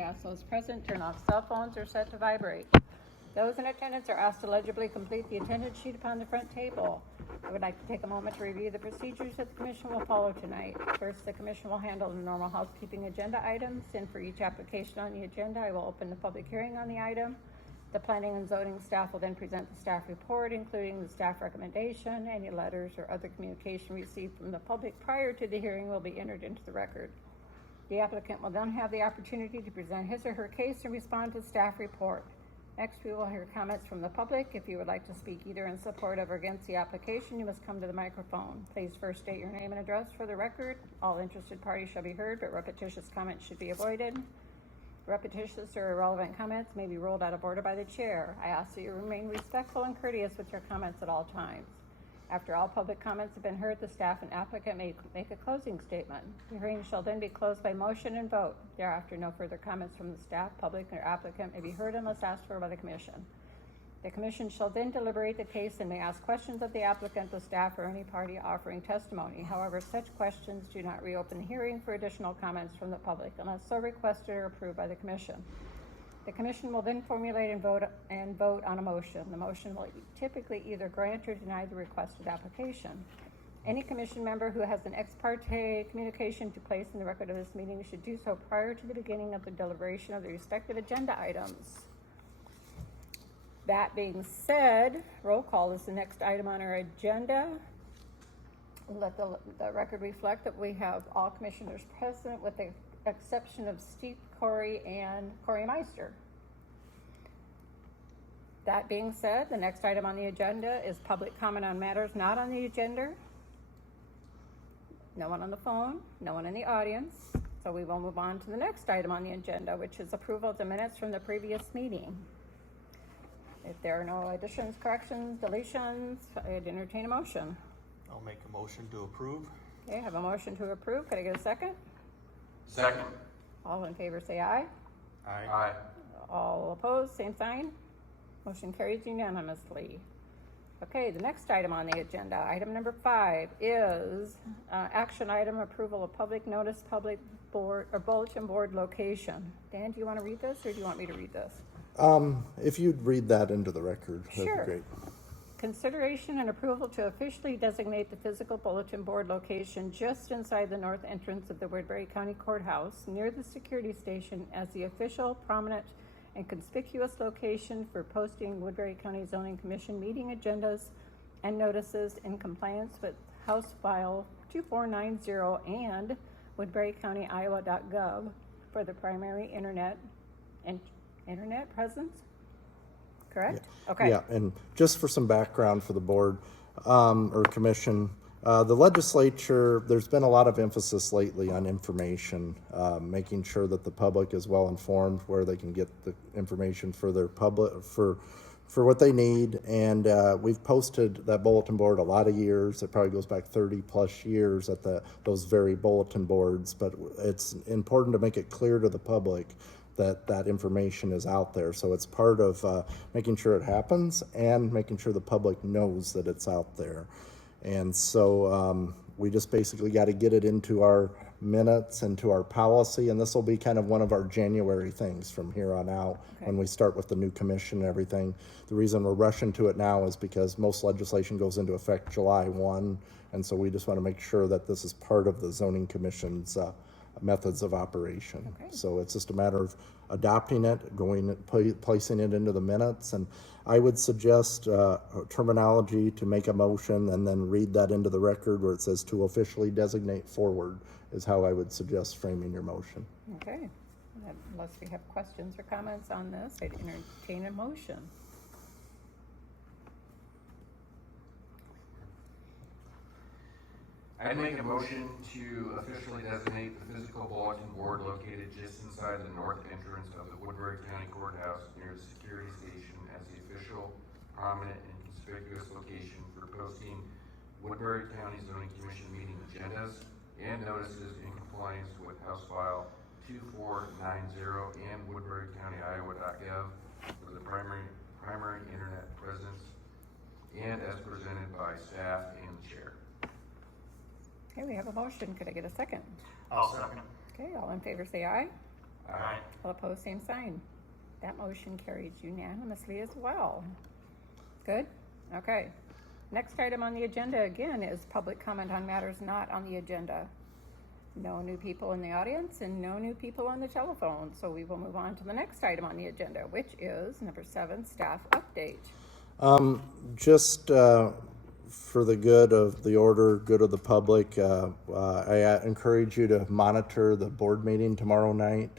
ask those present turn off cell phones or set to vibrate. Those in attendance are asked to legibly complete the attendance sheet upon the front table. I would like to take a moment to review the procedures that the Commission will follow tonight. First, the Commission will handle the normal housekeeping agenda items, and for each application on the agenda, I will open the public hearing on the item. The Planning and Zoning staff will then present the staff report, including the staff recommendation. Any letters or other communication received from the public prior to the hearing will be entered into the record. The applicant will then have the opportunity to present his or her case and respond to staff report. Next, we will hear comments from the public. If you would like to speak either in support of or against the application, you must come to the microphone. Please first state your name and address for the record. All interested parties shall be heard, but repetitious comments should be avoided. Repetitious or irrelevant comments may be ruled out of order by the chair. I ask that you remain respectful and courteous with your comments at all times. After all public comments have been heard, the staff and applicant may make a closing statement. The hearing shall then be closed by motion and vote. Thereafter, no further comments from the staff, public, or applicant may be heard unless asked for by the Commission. The Commission shall then deliberate the case and may ask questions of the applicant, the staff, or any party offering testimony. However, such questions do not reopen the hearing for additional comments from the public unless so requested or approved by the Commission. The Commission will then formulate and vote on a motion. The motion will typically either grant or deny the requested application. Any Commission member who has an ex parte communication to place in the record of this meeting should do so prior to the beginning of the deliberation of the respective agenda items. That being said, roll call is the next item on our agenda. Let the record reflect that we have all commissioners present with the exception of Steve Corey and Corey Meister. That being said, the next item on the agenda is public comment on matters not on the agenda. No one on the phone, no one in the audience. So we will move on to the next item on the agenda, which is approval of the minutes from the previous meeting. If there are no additions, corrections, deletions, I'd entertain a motion. I'll make a motion to approve. Okay, I have a motion to approve. Could I get a second? Second. All in favor say aye. Aye. All opposed, same sign. Motion carries unanimously. Okay, the next item on the agenda, item number 5, is action item approval of public notice, public board or bulletin board location. Dan, do you want to read this or do you want me to read this? If you'd read that into the record, that'd Sure. be great. Consideration and approval to officially designate the physical bulletin board location just inside the north entrance of the Woodbury County Courthouse near the security station as the official, prominent, and conspicuous location for posting Woodbury County Zoning Commission meeting agendas and notices in compliance with House File 2490 and woodburycountyiowa.gov for the primary internet presence. Correct? Yeah. Okay. Yeah, and just for some background for the board or commission, the legislature, there's been a lot of emphasis lately on information, making sure that the public is well informed where they can get the information for their public, for what they need. And we've posted that bulletin board a lot of years. It probably goes back 30 plus years at those very bulletin boards, but it's important to make it clear to the public that information is out there. So it's part of making sure it happens and making sure the public knows that it's out there. And so we just basically got to get it into our minutes and to our policy, and this will be kind of one of our January things from here on out. Okay. When we start with the new commission and everything. The reason we're rushing to it now is because most legislation goes into effect July 1, and so we just want to make sure that this is part of the zoning commission's methods of operation. Okay. So it's just a matter of adopting it, placing it into the minutes, and I would suggest terminology to make a motion and then read that into the record where it says to officially designate forward is how I would suggest framing your motion. Okay, unless we have questions or comments on this, I'd entertain a motion. I'd make a motion to officially designate the physical bulletin board located just inside the north entrance of the Woodbury County Courthouse near the security station as the official, prominent, and conspicuous location for posting Woodbury County Zoning Commission meeting agendas and notices in compliance with House File 2490 and woodburycountyiowa.gov for the primary internet presence and as presented by staff and the chair. Okay, we have a motion. Could I get a second? I'll second. Okay, all in favor say aye. Aye. All opposed, same sign. That motion carries unanimously as well. Good? Okay. Next item on the agenda, again, is public comment on matters not on the agenda. No new people in the audience and no new people on the telephone, so we will move on to the next item on the agenda, which is number 7, staff update. Just for the good of the order, good of the public, I encourage you to monitor the board meeting tomorrow night.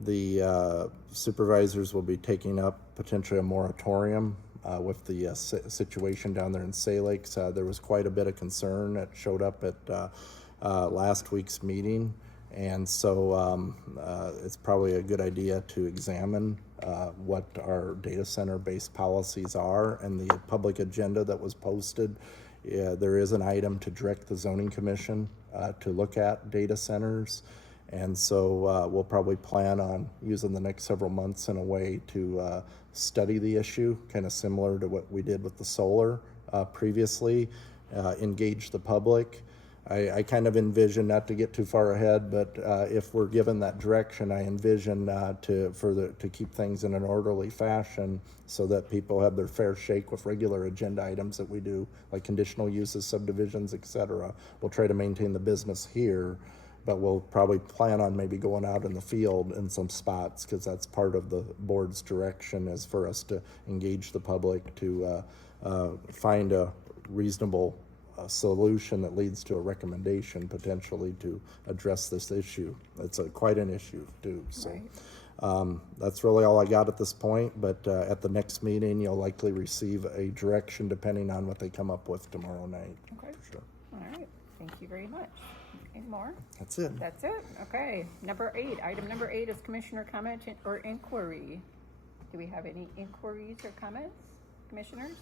The supervisors will be taking up potentially a moratorium with the situation down there in Salix. There was quite a bit of concern that showed up at last week's meeting, and so it's probably a good idea to examine what our data center based policies are. And the public agenda that was posted, there is an item to direct the zoning commission to look at data centers, and so we'll probably plan on using the next several months in a way to study the issue, kind of similar to what we did with the solar previously, engage the public. I kind of envision, not to get too far ahead, but if we're given that direction, I envision to keep things in an orderly fashion so that people have their fair shake with regular agenda items that we do, like conditional uses, subdivisions, etc. We'll try to maintain the business here, but we'll probably plan on maybe going out in the field in some spots, because that's part of the board's direction, is for us to engage the public to find a reasonable solution that leads to a recommendation potentially to address this issue. It's quite an issue too. So Right. That's really all I got at this point, but at the next meeting you'll likely receive a direction depending on what they come up with tomorrow night. Okay. For sure. All right. Thank you very much. Any more? That's it. That's it. Okay. Number 8. Item number 8 is commissioner comment or inquiry. Do we have any inquiries or comments, commissioners?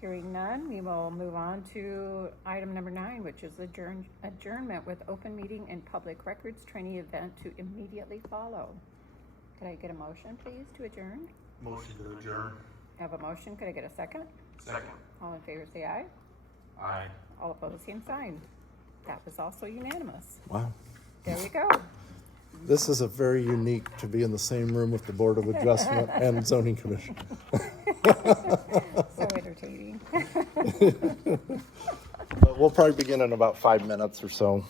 Hearing none, we will move on to item number 9, which is adjournment with open meeting and public records training event to immediately follow. Could I get a motion, please, to adjourn? Motion to adjourn. I have a motion. Could I get a second? Second. All in favor, say aye. Aye. All opposed, same sign. That was also unanimous. Wow. There you go. This is a very unique to be in the same room with the Board of Adjustment and Zoning Commission. So entertaining. But we'll probably begin in about 5 minutes or so.